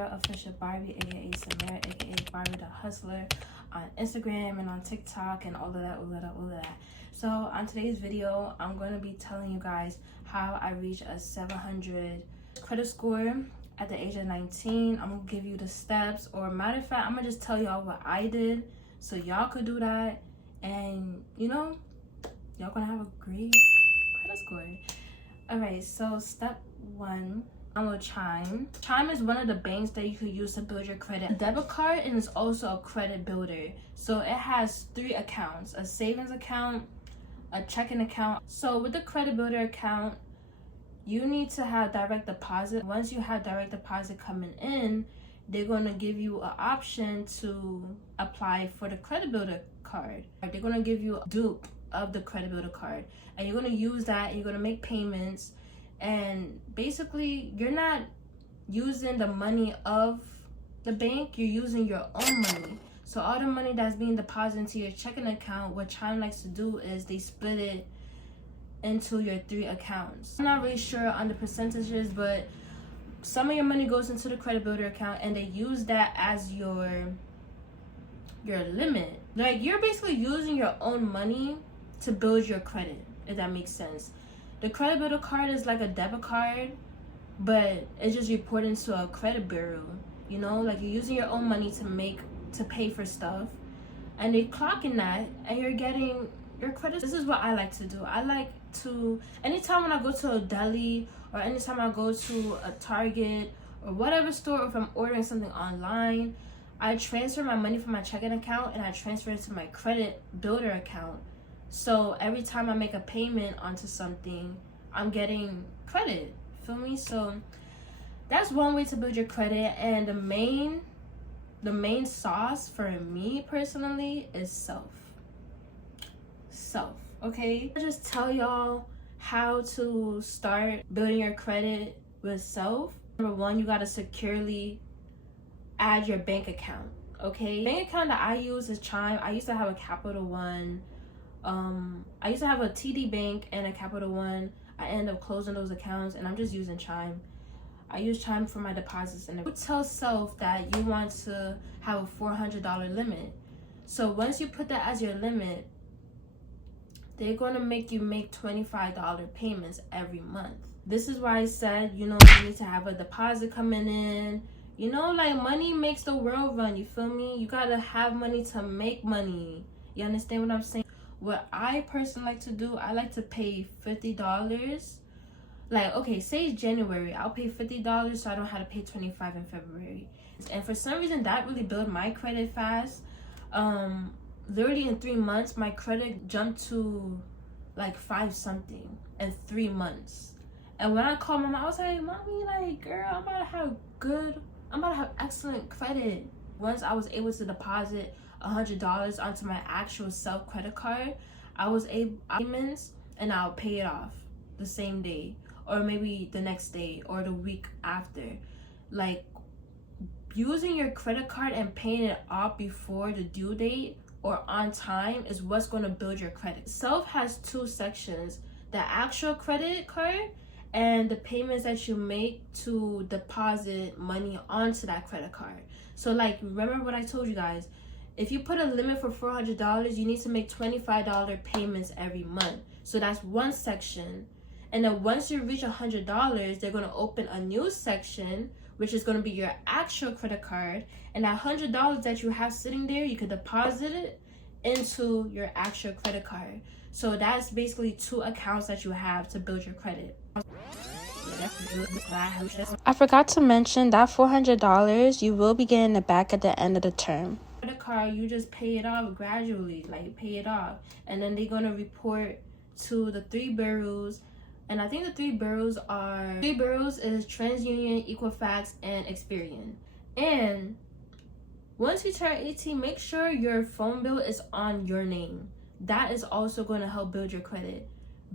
girl Official Barbie, aka Samara, aka Barbie the Hustler, on Instagram and on TikTok and all of that. So on today's video, I'm going to be telling you guys how I reached a 700 credit score at the age of 19. I'm gonna give you the steps, or matter of fact, I'm gonna just tell y'all what I did so y'all could do that, and you know, y'all gonna have a great credit score. All right, so step one, download Chime. Chime is one of the banks that you could use to build your credit. A debit card, and it's also a credit builder. So it has 3 accounts: a savings account, a checking account. So with the credit builder account, you need to have direct deposit. Once you have direct deposit coming in, they're going to give you an option to apply for the credit builder card. They're going to give you a dupe of the credit builder card, and you're going to use that, and you're going to make payments, and basically you're not using the money of the bank, you're using your own money. So all the money that's being deposited into your checking account, what Chime likes to do is they split it into your 3 accounts. I'm not really sure on the percentages, but some of your money goes into the credit builder account, and they use that as your limit. Like, you're basically using your own money to build your credit, if that makes sense. The credit builder card is like a debit card, but it's just reporting to a credit bureau. You know, like, you're using your own money to pay for stuff, and they clocking that, and you're getting your credit. This is what I like to do. I like to, anytime when I go to a deli, or anytime I go to a Target or whatever store, or if I'm ordering something online, I transfer my money from my checking account and I transfer it to my credit builder account. So every time I make a payment onto something, I'm getting credit. Feel me? So that's one way to build your credit. And the main sauce for me personally is self, okay? I'll just tell y'all how to start building your credit with self. Number 1, you gotta securely add your bank account, okay? Bank account that I use is Chime. I used to have a Capital One. I used to have a TD Bank and a Capital One. I ended up closing those accounts, and I'm just using Chime. I use Chime for my deposits, and you tell self that you want to have a $400 limit. So once you put that as your limit, they're going to make you make $25 payments every month. This is why I said, you know, you need to have a deposit coming in. You know, like, money makes the world run, you feel me? You got to have money to make money. You understand what I'm saying? What I personally like to do, I like to pay $50. Like, okay, say it's January, I'll pay $50 so I don't have to pay $25 in February. And for some reason, that really built my credit fast. Literally in 3 months, my credit jumped to like 5 something in 3 months. And when I called my mom, I was like, Mommy, like, girl, I'm about to have excellent credit. Once I was able to deposit $100 onto my actual self credit card, I was able to payments, and I'll pay it off the same day, or maybe the next day, or the week after. Like, using your credit card and paying it off before the due date or on time is what's going to build your credit. Self has 2 sections: the actual credit card and the payments that you make to deposit money onto that credit card. So, like, remember what I told you guys, if you put a limit for $400, you need to make $25 payments every month. So that's one section. And then once you reach $100, they're going to open a new section, which is going to be your actual credit card. And that $100 that you have sitting there, you could deposit it into your actual credit card. So that's basically 2 accounts that you have to build your credit. I forgot to mention that $400 you will be getting it back at the end of the term. Credit card, you just pay it off gradually, like, you pay it off, and then they're going to report to the 3 bureaus. And I think the 3 bureaus is TransUnion, Equifax, and Experian. And once you turn 18, make sure your phone bill is on your name. That is also going to help build your credit.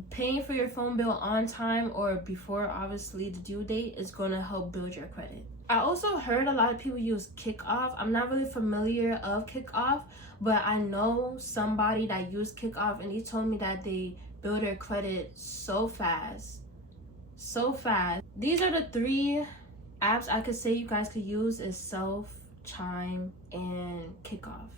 Paying for your phone bill on time or before, obviously, the due date is going to help build your credit. I also heard a lot of people use Kickoff. I'm not really familiar of Kickoff, but I know somebody that used Kickoff, and he told me that they build their credit so fast. These are the 3 apps I could say you guys could use is Self, Chime, and Kickoff.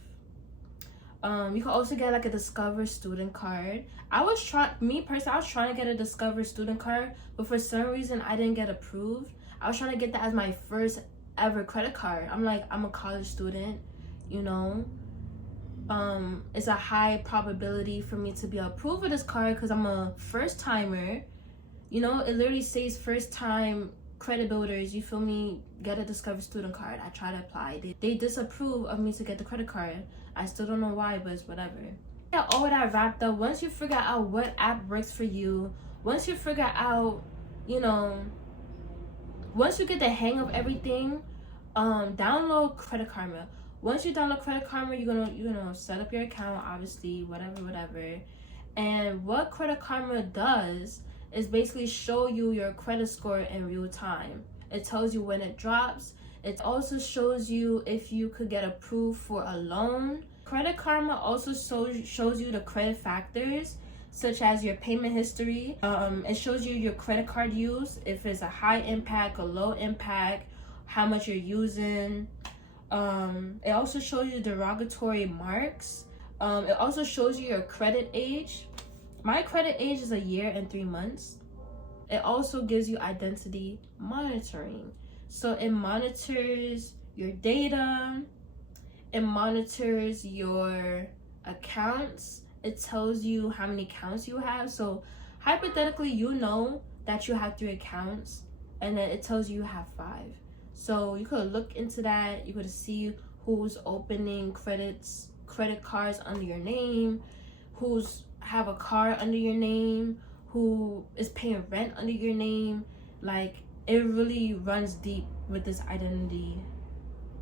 You can also get like a Discover student card. I was trying to get a Discover student card, but for some reason I didn't get approved. I was trying to get that as my first ever credit card. I'm a college student, you know. It's a high probability for me to be approved for this card because I'm a first timer. You know, it literally says first time credit builders, you feel me, get a Discover student card. I try to apply. They disapprove of me to get the credit card. I still don't know why, but it's whatever. Yeah, all that wrapped up, once you figure out what app works for you, once you figure out, you know, once you get the hang of everything, download Credit Karma. Once you download Credit Karma, you're gonna set up your account, obviously, whatever. And what Credit Karma does is basically show you your credit score in real time. It tells you when it drops. It also shows you if you could get approved for a loan. Credit Karma also shows you the credit factors, such as your payment history. It shows you your credit card use, if it's a high impact or low impact, how much you're using. It also shows you derogatory marks. It also shows you your credit age. My credit age is 1 year and 3 months. It also gives you identity monitoring. So it monitors your data. It monitors your accounts. It tells you how many accounts you have. So hypothetically, you know that you have 3 accounts, and then it tells you have 5. So you could look into that. You could see who's opening credit cards under your name, who's have a car under your name, who is paying rent under your name. Like, it really runs deep with this identity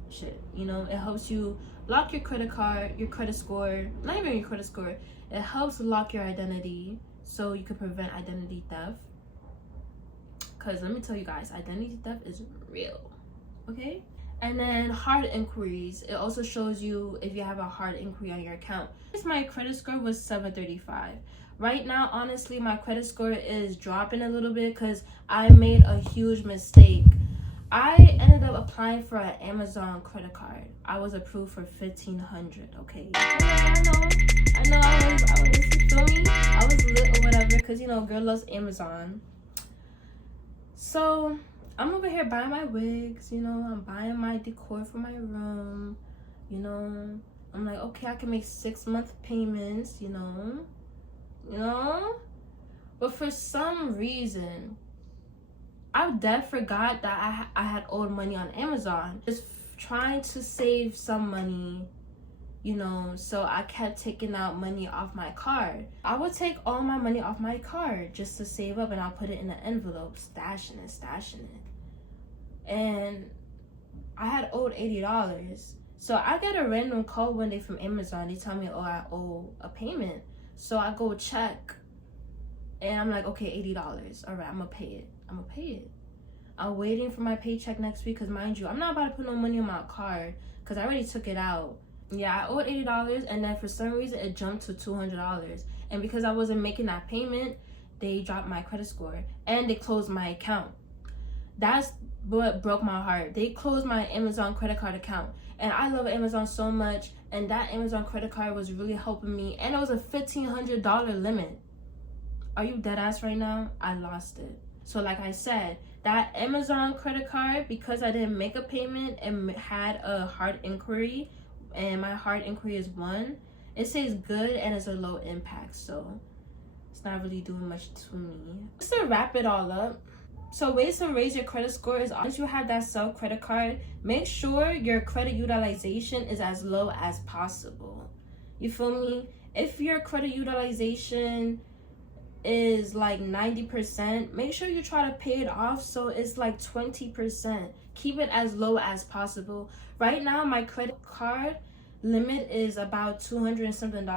shit, you know. It helps you lock your credit card, your credit score, not even your credit score. It helps lock your identity so you can prevent identity theft. Because let me tell you guys, identity theft is real, okay? And then hard inquiries. It also shows you if you have a hard inquiry on your account. My credit score was 735. Right now, honestly, my credit score is dropping a little bit because I made a huge mistake. I ended up applying for an Amazon credit card. I was approved for $1,500. Okay, I know. I was, you feel me? I was lit or whatever because, you know, girl loves Amazon. So I'm over here buying my wigs, you know, I'm buying my decor for my room, you know. I'm like, okay, I can make 6-month payments, you know. But for some reason, I dead forgot that I had owed money on Amazon. Just trying to save some money, you know, so I kept taking out money off my card. I would take all my money off my card just to save up, and I'll put it in an envelope, stashing it. And I had owed $80. So I get a random call one day from Amazon. They tell me, oh, I owe a payment. So I go check, and I'm like, okay, $80. All right, I'm gonna pay it. I'm waiting for my paycheck next week because, mind you, I'm not about to put no money on my card because I already took it out. Yeah, I owed $80, and then for some reason it jumped to $200. And because I wasn't making that payment, they dropped my credit score and they closed my account. That's what broke my heart. They closed my Amazon credit card account, and I love Amazon so much, and that Amazon credit card was really helping me, and it was a $1,500 limit. Are you dead ass right now? I lost it. So like I said, that Amazon credit card, because I didn't make a payment and had a hard inquiry, and my hard inquiry is 1, it says good and it's a low impact, so it's not really doing much to me. Just to wrap it all up, so ways to raise your credit score is, once you have that self credit card, make sure your credit utilization is as low as possible. You feel me? If your credit utilization is like 90%, make sure you try to pay it off so it's like 20%. Keep it as low as possible. Right now, my credit card limit is about $200 and something,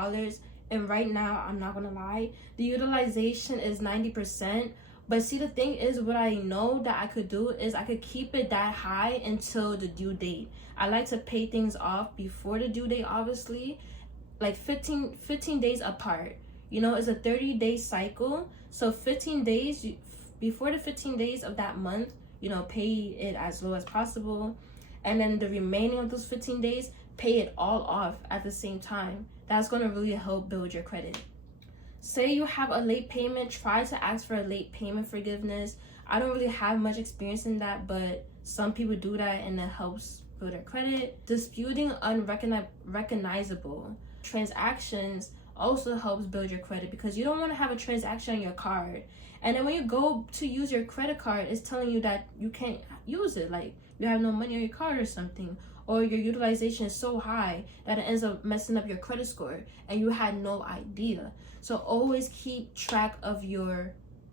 and right now, I'm not gonna lie, the utilization is 90%. But see, the thing is, what I know that I could do is I could keep it that high until the due date. I like to pay things off before the due date, obviously, like 15 days apart. You know, it's a 30-day cycle. So 15 days, before the 15 days of that month, pay it as low as possible. And then the remaining of those 15 days, pay it all off at the same time. That's going to really help build your credit. Say you have a late payment, try to ask for a late payment forgiveness. I don't really have much experience in that, but some people do that and it helps build their credit. Disputing unrecognizable transactions also helps build your credit, because you don't want to have a transaction on your card and then when you go to use your credit card, it's telling you that you can't use it, like you have no money on your card or something, or your utilization is so high that it ends up messing up your credit score and you had no idea. So always keep track of your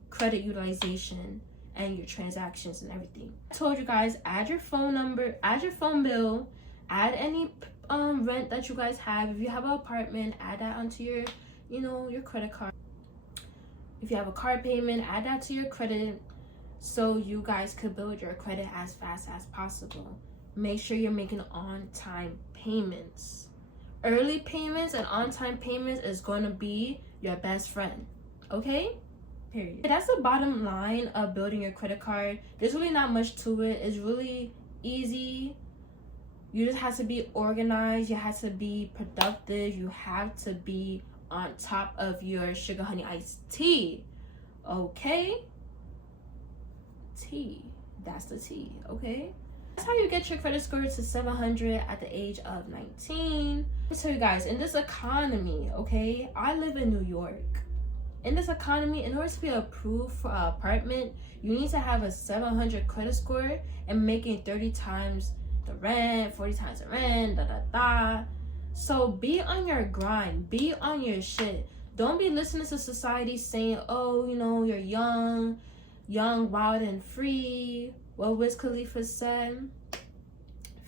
credit utilization and your transactions and everything. I told you guys, add your phone number, add your phone bill, add any rent that you guys have. If you have an apartment, add that onto your your credit card. If you have a car payment, add that to your credit, so you guys could build your credit as fast as possible. Make sure you're making on-time payments. Early payments and on-time payments is going to be your best friend, okay? Period. That's the bottom line of building your credit card. There's really not much to it. It's really easy. You just have to be organized. You have to be productive. You have to be on top of your sugar honey iced tea, okay? Tea, that's the tea, okay? That's how you get your credit score to 700 at the age of 19. Let me tell you guys, in this economy, okay, I live in New York. In this economy, in order to be approved for an apartment, you need to have a 700 credit score and making 30 times the rent, 40 times the rent, So be on your grind, be on your shit. Don't be listening to society saying, oh, you're young, wild and free. What Wiz Khalifa said.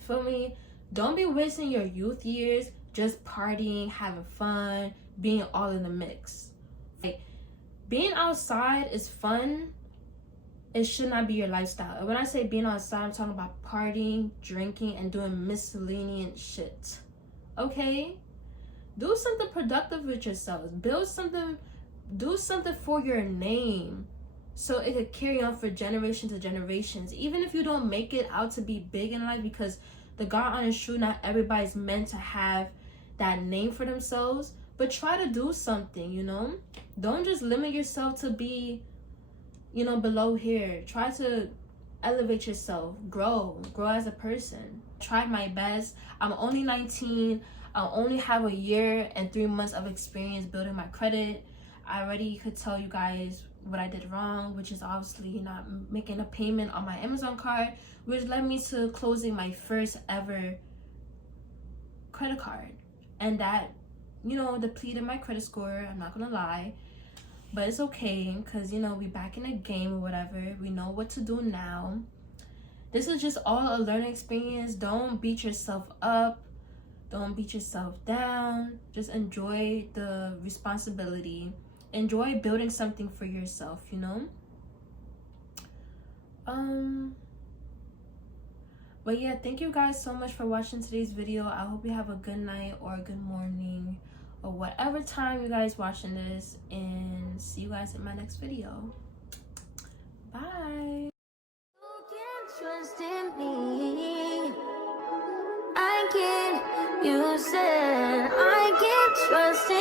Feel me? Don't be wasting your youth years just partying, having fun, being all in the mix. Like, being outside is fun. It should not be your lifestyle. And when I say being outside, I'm talking about partying, drinking, and doing miscellaneous shit. Okay? Do something productive with yourselves. Build something, do something for your name, so it could carry on for generations to generations. Even if you don't make it out to be big in life, because the God honest truth, not everybody's meant to have that name for themselves, but try to do something, Don't just limit yourself to be, below here. Try to elevate yourself, grow as a person. Tried my best. I'm only 19. I only have a year and 3 months of experience building my credit. I already could tell you guys what I did wrong, which is obviously not making a payment on my Amazon card, which led me to closing my first ever credit card. And that, depleted my credit score. I'm not gonna lie. But it's okay, because, we back in the game or whatever. We know what to do now. This is just all a learning experience. Don't beat yourself up. Don't beat yourself down. Just enjoy the responsibility. Enjoy building something for yourself, But yeah, thank you guys so much for watching today's video. I hope you have a good night or a good morning or whatever time you guys watching this, and see you guys in my next video. Bye. You can trust in me. I can. You said I can trust in